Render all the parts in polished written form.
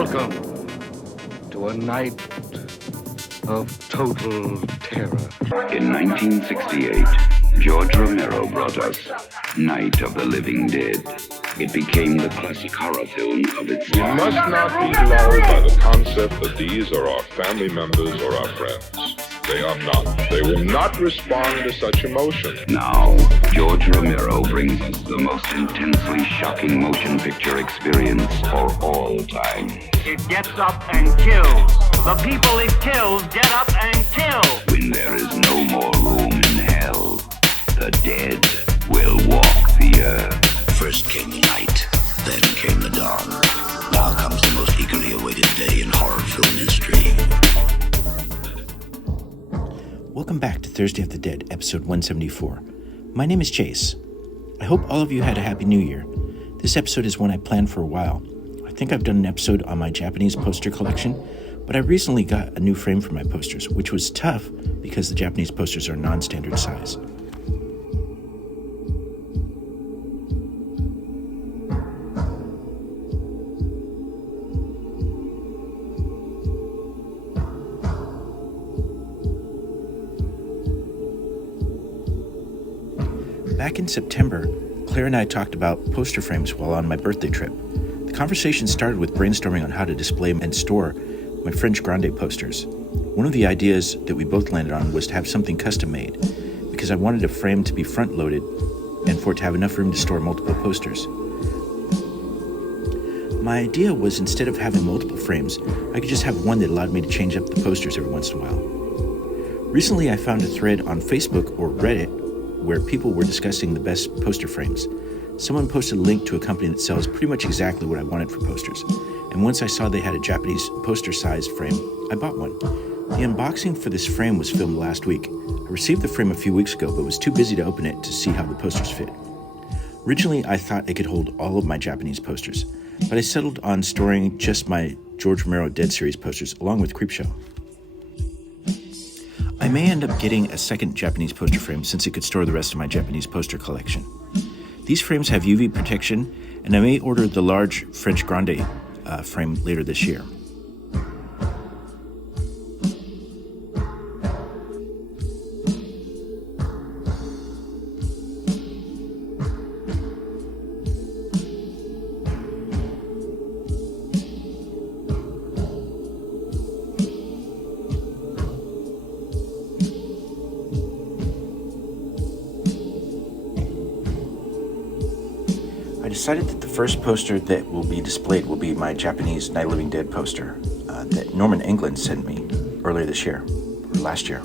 Welcome to a night of total terror. In 1968, George Romero brought us Night of the Living Dead. It became the classic horror film of its time. We must not be lulled by the concept that these are our family members or our friends. They are not. They will not respond to such emotion. Now, George Romero brings us the most intensely shocking motion picture experience for all time. It gets up and kills. The people it kills get up and kill. When there is no more room in hell, the dead will walk the earth. First came the night, then came the dawn. Now comes the most eagerly awaited day in horror film history. Welcome back to Thursday of the Dead, episode 174. My name is Chase. I hope all of you had a happy new year. This episode is one I planned for a while. I think I've done an episode on my Japanese poster collection, but I recently got a new frame for my posters, which was tough because the Japanese posters are non-standard size. Back in September, Claire and I talked about poster frames while on my birthday trip. The conversation started with brainstorming on how to display and store my French Grande posters. One of the ideas that we both landed on was to have something custom made, because I wanted a frame to be front-loaded and for it to have enough room to store multiple posters. My idea was instead of having multiple frames, I could just have one that allowed me to change up the posters every once in a while. Recently, I found a thread on Facebook or Reddit where people were discussing the best poster frames. Someone posted a link to a company that sells pretty much exactly what I wanted for posters. And once I saw they had a Japanese poster-sized frame, I bought one. The unboxing for this frame was filmed last week. I received the frame a few weeks ago, but was too busy to open it to see how the posters fit. Originally, I thought it could hold all of my Japanese posters, but I settled on storing just my George Romero Dead series posters along with Creepshow. I may end up getting a second Japanese poster frame since it could store the rest of my Japanese poster collection. These frames have UV protection, and I may order the large French Grande frame later this year. I decided that the first poster that will be displayed will be my Japanese Night of the Living Dead poster that Norman England sent me earlier this year, or last year.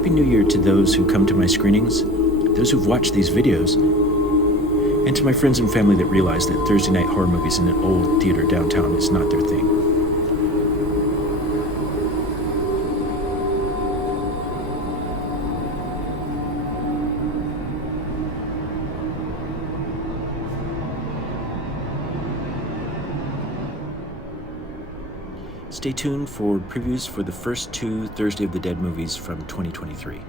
Happy New Year to those who come to my screenings, those who've watched these videos, and to my friends and family that realize that Thursday night horror movies in an old theater downtown is not their thing. Stay tuned for previews for the first 2 Thursday of the Dead movies from 2023.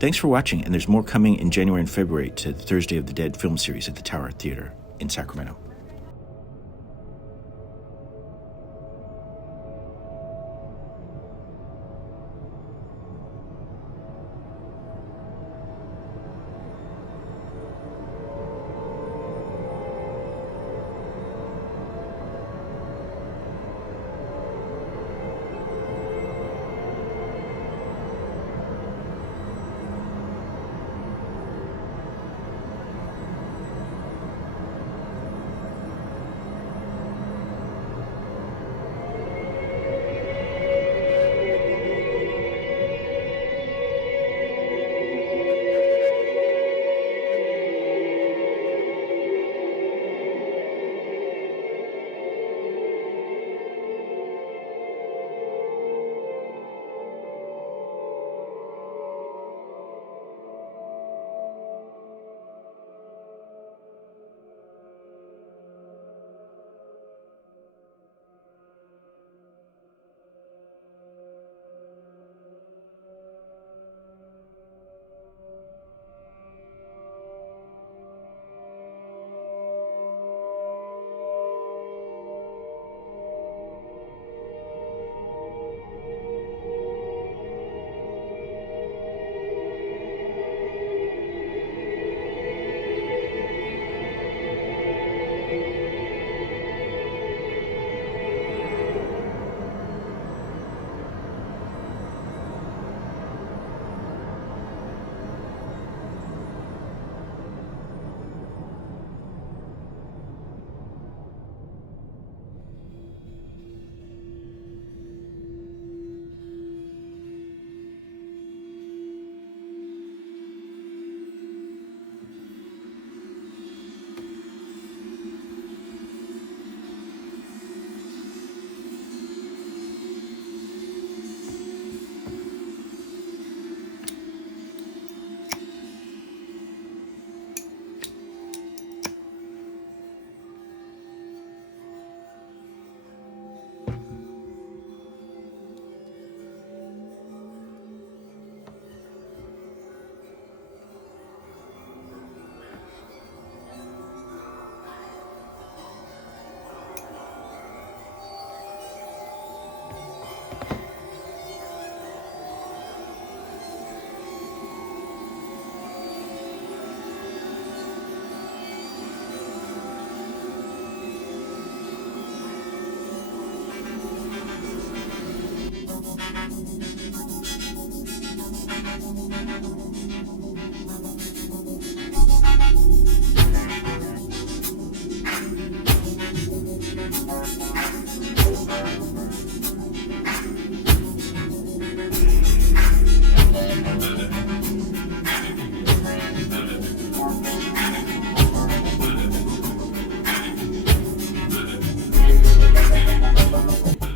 Thanks for watching, and there's more coming in January and February to the Thursday of the Dead film series at the Tower Theater in Sacramento.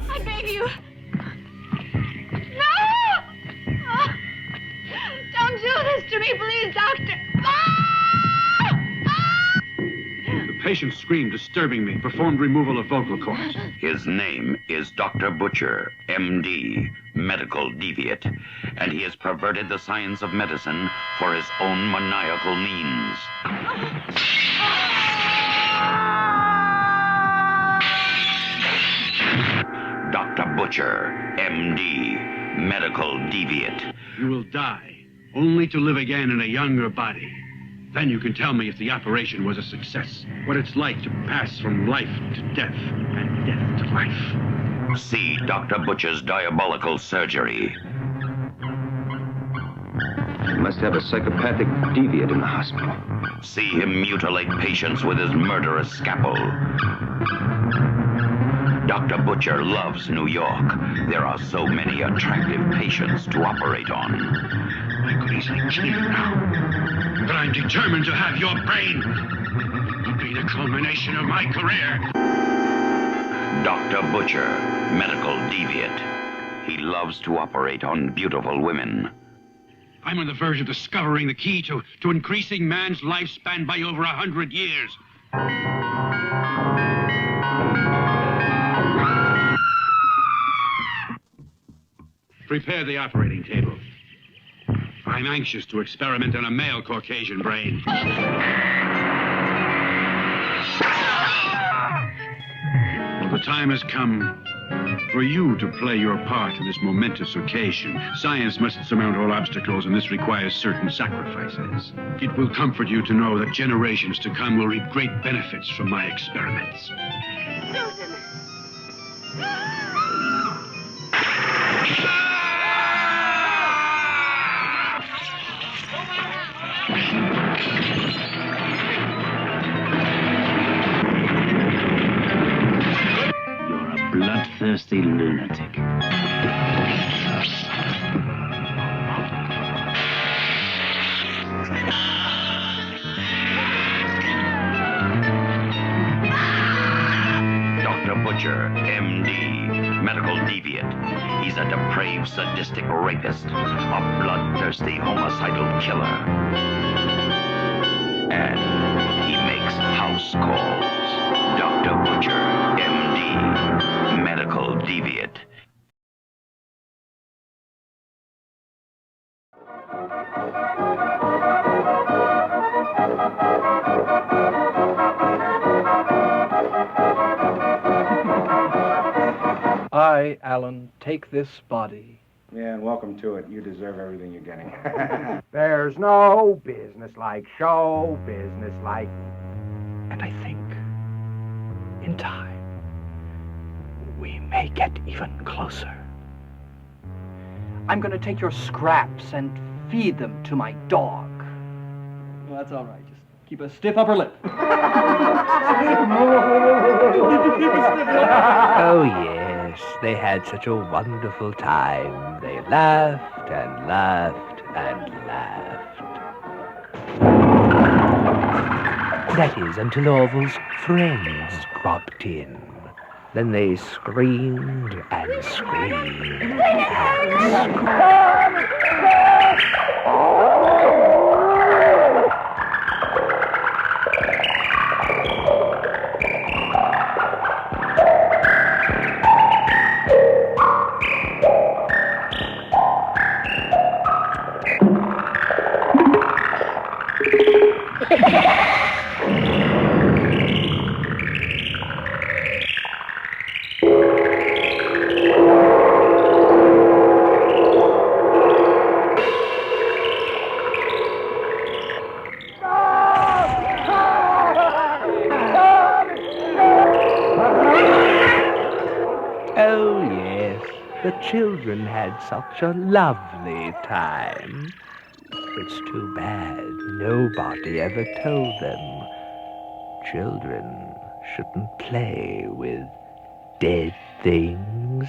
I beg you. No! Oh, don't do this to me, please, doctor. The patient screamed, disturbing me. Performed removal of vocal cords. His name is Dr. Butcher, MD, medical deviate, and he has perverted the science of medicine for his own maniacal means. Dr. Butcher, MD, medical deviate. You will die, only to live again in a younger body. Then you can tell me if the operation was a success, what it's like to pass from life to death and death to life. See Dr. Butcher's diabolical surgery. You must have a psychopathic deviant in the hospital. See him mutilate patients with his murderous scalpel. Dr. Butcher loves New York. There are so many attractive patients to operate on. I could easily kill you now, but I'm determined to have your brain. It'll be the culmination of my career. Dr. Butcher, medical deviate. He loves to operate on beautiful women. I'm on the verge of discovering the key to increasing man's lifespan by over 100 years. Prepare the operating table. I'm anxious to experiment on a male Caucasian brain. Well, the time has come for you to play your part in this momentous occasion. Science must surmount all obstacles, and this requires certain sacrifices. It will comfort you to know that generations to come will reap great benefits from my experiments. Susan! You're a bloodthirsty lunatic. Dr. Butcher, MD, medical deviant. He's a depraved, sadistic rapist, a bloodthirsty, homicidal killer. And he makes house calls. Dr. Butcher, MD, medical deviant. I, Alan, take this body. Yeah, and welcome to it. You deserve everything you're getting. There's no business like show business like. And I think, in time, we may get even closer. I'm going to take your scraps and feed them to my dog. Well, that's all right. Just keep a stiff upper lip. Oh, yes, they had such a wonderful time. They laughed and laughed and laughed. That is, until Orville's friends dropped in. Then they screamed and screamed and screamed. children had such a lovely time. It's too bad nobody ever told them children shouldn't play with dead things.